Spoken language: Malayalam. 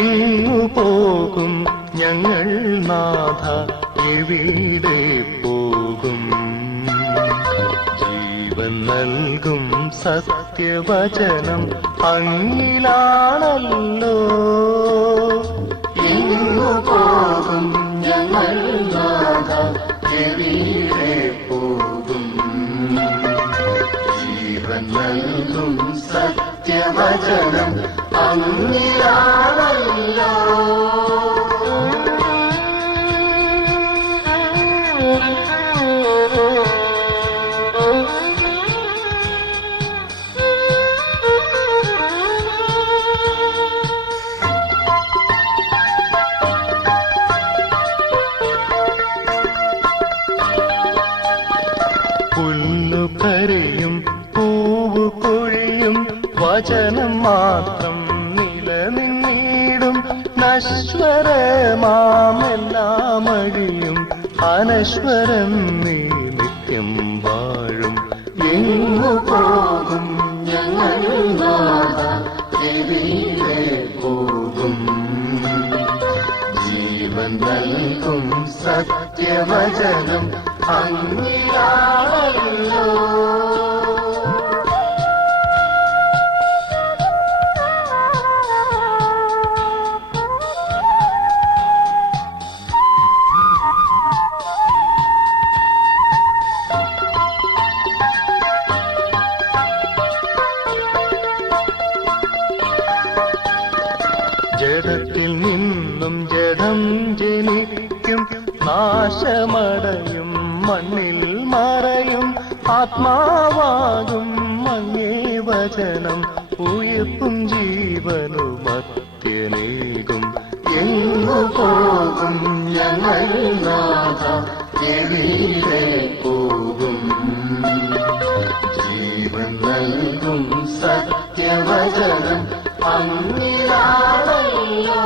എങ്ങു പോകും ഞങ്ങൾ നാഥ, എവിടെ പോകും? ജീവൻ നൽകും സത്യവചനം അങ്ങിലാണല്ലോ. എങ്ങു പോകും ഞങ്ങൾ നാഥ, എവിടെ പോകും? ജീവൻ നൽകും സത്യവചനം അങ്ങിലാണല്ലോ. പുല്ലു കരയും പൂവു കൊഴിയും, വചനം മാത്രം നിലനിന്നിടും. നശ്വരമാമെല്ലാം അഴിയും, അനശ്വരം നീ നിത്യം വാഴും. എങ്ങു പോകും ഞങ്ങൾ നാഥ, എവിടെ പോകും? ജീവൻ നൽകും സത്യവചനം അങ്ങിലാണല്ലോ. ജഡത്തിൽ നിന്നും ജഡം ജനിക്കും, നാശമടയും മണ്ണിൽ മറയും. ആത്മാവാകും അങ്ങേ വചനം, ഉയർപ്പും ജീവനും മത്യനേകും. എങ്ങു പോകും ഞങ്ങൾ നാഥ, എവിടെ പോകും? ജീവൻ നൽകും സത്യവചനം അങ്ങിലാണല്ലോ.